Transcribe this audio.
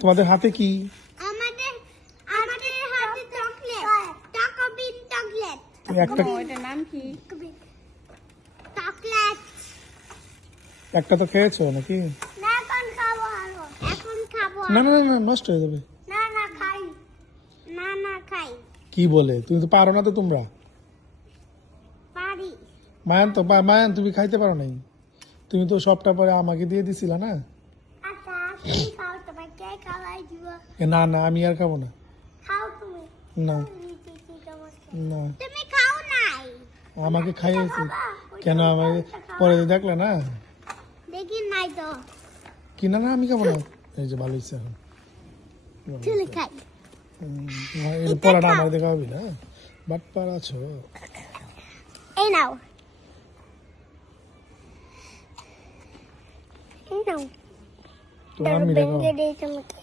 তোমাদের হাতে কি? আমাদের আমাদের হাতে চকলেট, টাকা বিন চকলেট। একটা ওইটার নাম কি? চকলেট। একটা তো খেয়েছো নাকি? না এখন খাবো আরো। এখন খাবো। না না না না, নষ্ট হয়ে যাবে। না না খাই। না না খাই। কি বলে, তুমি তো পারো না তো তোমরা। পারি। মায়ান তুমি খাইতে পারো নাই, তুমি তো সবটা পরে আমাকে দিয়ে দিছিলা না। আচ্ছা তুমি খাও, তোমাকে খাওয়াই দিব। না না আমি আর খাবো না। খাও তুমি। না তোমাকে। না, তুমি খাও নাই। আমাকে খাইয়েছি কেন? আমাকে পরে দেখলে না। দেখি নাই তো। কি না না আমি খাবো না। এই যে ভালো হয়েছে এখন। চলে খাই। এই পড়াটা আমার দেখা হবি না, বাট পার আছো। এই নাও। এই নাও। তোমার আমি দেখাও। ভেঙে দিই তোমাকে।